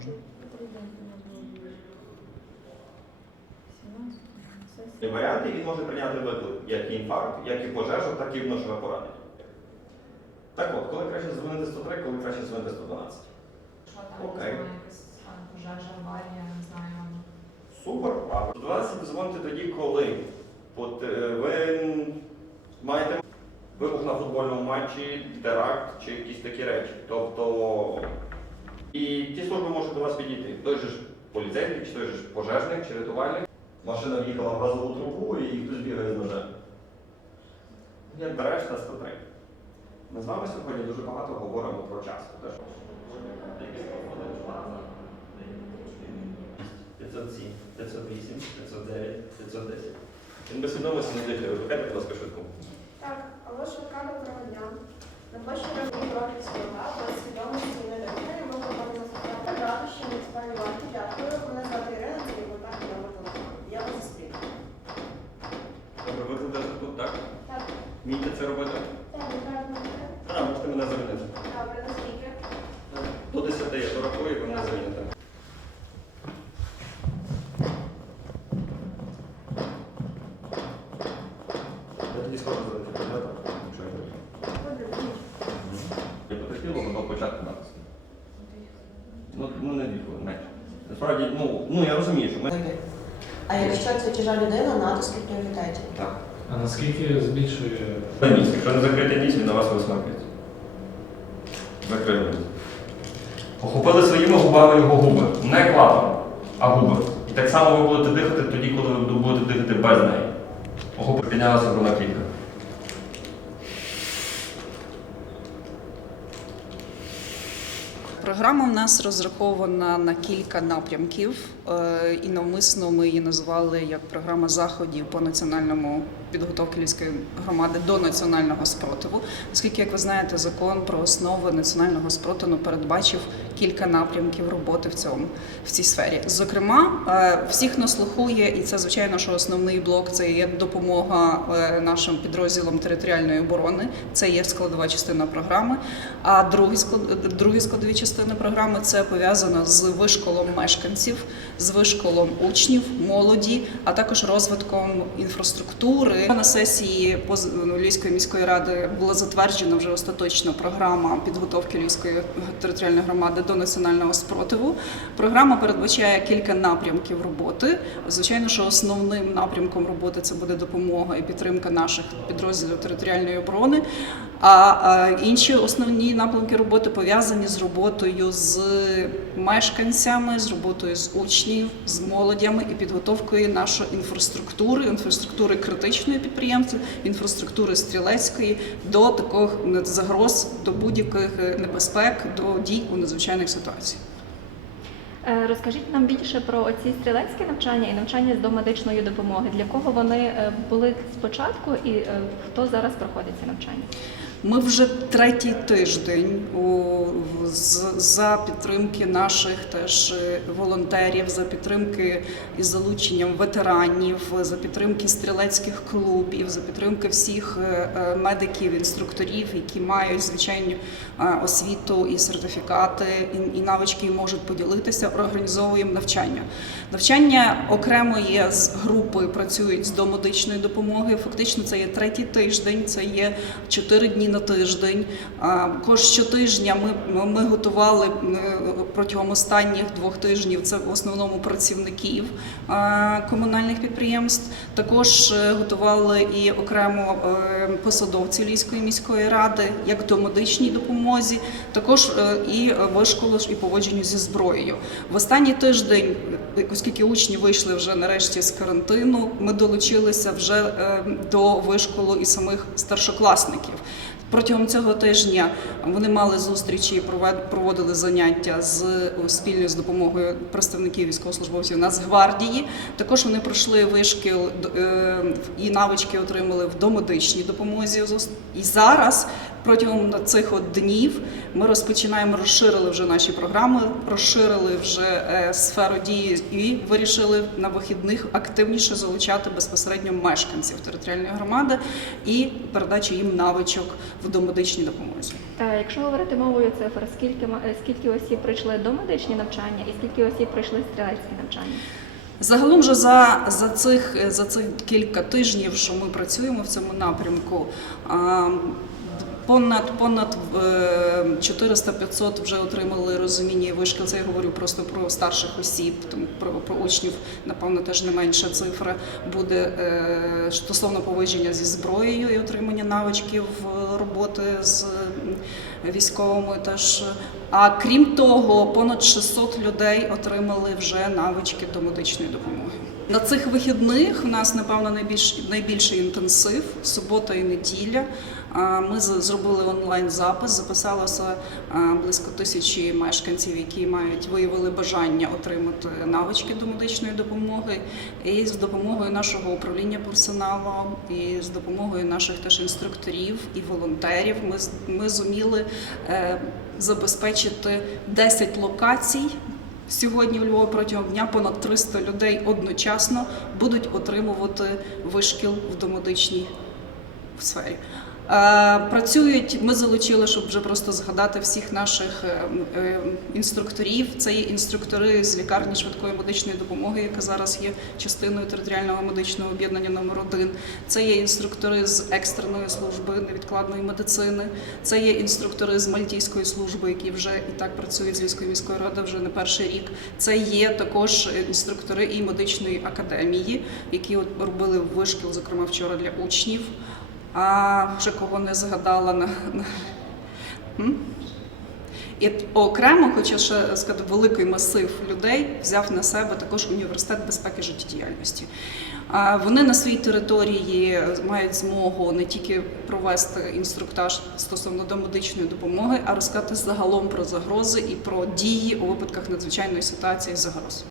можна. І варіанти він може прийняти виклик як і інфаркт, як і пожежу, так і вношове поранення. Так от, коли краще дзвонити 103, коли краще дзвонити 112. Що там Окей. пожежа, аварія, не знаю. Супер, правильно. 112 дзвоните тоді, коли от, е, ви маєте вибух на футбольному матчі, теракт чи якісь такі речі. Тобто і ті служби можуть до вас підійти. Той же ж поліцейський, чи той же ж пожежник, чи рятувальник. Машина в'їхала в газову трубу і хтось бігає з ножем. Як береш на 103. Ми з вами сьогодні дуже багато говоримо про час. Теж. 507, 508, 509, 510. Він без свідомості не дихає. Викликайте, будь ласка, швидку. Так, алло, швидка доброго дня. На площі Рожні років села, без свідомості не дихає, ратуші муніципальної варти. Дякую. Мене звати Ірина, це є контакт номер телефону. Я вас зустріну. Добре, ви тут, так? Так, Вмієте це робити? так, так, так. Так, можете мене замінити. Добре, наскільки? До 10 я дорахую, і ви мене заміните. Я тоді схожу за інтернетом, якщо я не Подивіться. Я потерпіло до початку натиску. Ну, ну не дві хвилини, менше. Насправді, ну, ну я розумію, що ми. А якщо це чужа людина, натиск пріоритетів. Так. А наскільки збільшує На ніс. Якщо не закрити ніс, він на вас висмакується. Закрили. Охопили своїми губами його губи. Не клапан, а губи. І так само ви будете дихати тоді, коли ви будете дихати без неї. Охопи піднялася грудна клітка. Програма в нас розрахована на кілька напрямків, е, і навмисно ми її назвали як програма заходів по національному підготовки львівської громади до національного спротиву, оскільки, як ви знаєте, закон про основи національного спротиву передбачив кілька напрямків роботи в цьому в цій сфері. Зокрема, е, всіх на слуху є, і це звичайно, що основний блок це є допомога е, нашим підрозділам територіальної оборони. Це є складова частина програми. А другі другі складові частини програми це пов'язано з вишколом мешканців, з вишколом учнів, молоді, а також розвитком інфраструктури. На сесії ну, Львівської міської ради була затверджена вже остаточна програма підготовки Львівської територіальної громади до національного спротиву. Програма передбачає кілька напрямків роботи. Звичайно, що основним напрямком роботи це буде допомога і підтримка наших підрозділів територіальної оборони. А інші основні напрямки роботи пов'язані з роботою з мешканцями, з роботою з учнів, з молодями і підготовкою нашої інфраструктури, інфраструктури критичної підприємців, інфраструктури стрілецької до таких загроз, до будь-яких е, небезпек, до дій у надзвичайних ситуаціях. Е, Розкажіть нам більше про ці стрілецькі навчання і навчання з домедичної допомоги. Для кого вони е, були спочатку і хто зараз проходить ці навчання? Ми вже третій тиждень у, за підтримки наших теж е, волонтерів, за підтримки із залученням ветеранів, за підтримки стрілецьких клубів, за підтримки всіх е, е, медиків, інструкторів, які мають звичайну освіту і сертифікати, і, навички і можуть поділитися. Організовуємо навчання. Навчання окремо є з групи, працюють з домедичної допомоги. Фактично, це є третій тиждень, це є чотири дні на тиждень. Кож щотижня ми, ми- готували е, протягом останніх двох тижнів. Це в основному працівників комунальних підприємств. Також е, готували і окремо е, посадовці Львівської міської ради, як до медичній допомозі, також і вишколу і поводженню зі зброєю. В останній тиждень, оскільки учні вийшли вже нарешті з карантину, ми долучилися вже до вишколу і самих старшокласників. Протягом цього тижня вони мали зустрічі і проводили заняття з спільною спільно з допомогою представників військовослужбовців Нацгвардії. Також вони пройшли вишкіл е, і навички отримали в домедичній допомозі. І зараз протягом цих от днів ми розпочинаємо, розширили вже наші програми, розширили вже е, сферу дії і вирішили на вихідних активніше залучати безпосередньо мешканців територіальної громади і передачу їм навичок в домедичній допомозі. Та якщо говорити мовою цифр, скільки е, скільки осіб прийшли до медичні навчання і скільки осіб прийшли стрілецькі навчання? Загалом же за, за, цих, за цих кілька тижнів, що ми працюємо в цьому напрямку, понад понад е, 400-500 вже отримали розуміння і вишкіл. Це я говорю просто про старших осіб, тому про, про учнів, напевно, теж не менша цифра буде е, стосовно поводження зі зброєю і отримання навичків е, роботи з військовими. Теж а крім того, понад 600 людей отримали вже навички до медичної допомоги. На цих вихідних у нас напевно найбільш найбільший інтенсив субота і неділя. Ми зробили онлайн запис, записалося близько тисячі мешканців, які мають виявили бажання отримати навички до медичної допомоги. І з допомогою нашого управління персоналом, і з допомогою наших теж інструкторів і волонтерів, ми ми зуміли е, забезпечити 10 локацій. Сьогодні у Львові протягом дня понад 300 людей одночасно будуть отримувати вишкіл в домедичній сфері. Е, Працюють, ми залучили, щоб вже просто згадати всіх наших е, е, інструкторів. Це є інструктори з лікарні швидкої медичної допомоги, яка зараз є частиною територіального медичного об'єднання номер 1 Це є інструктори з екстреної служби невідкладної медицини. Це є інструктори з мальтійської служби, які вже і так працюють з Львівської міської ради вже не перший рік. Це є також інструктори і медичної академії, які от робили вишкіл, зокрема вчора для учнів. А вже кого не згадала на. І окремо, хоча ще сказати, великий масив людей взяв на себе також університет безпеки життєдіяльності. Вони на своїй території мають змогу не тільки провести інструктаж стосовно домедичної допомоги, а розказати загалом про загрози і про дії у випадках надзвичайної ситуації загроз.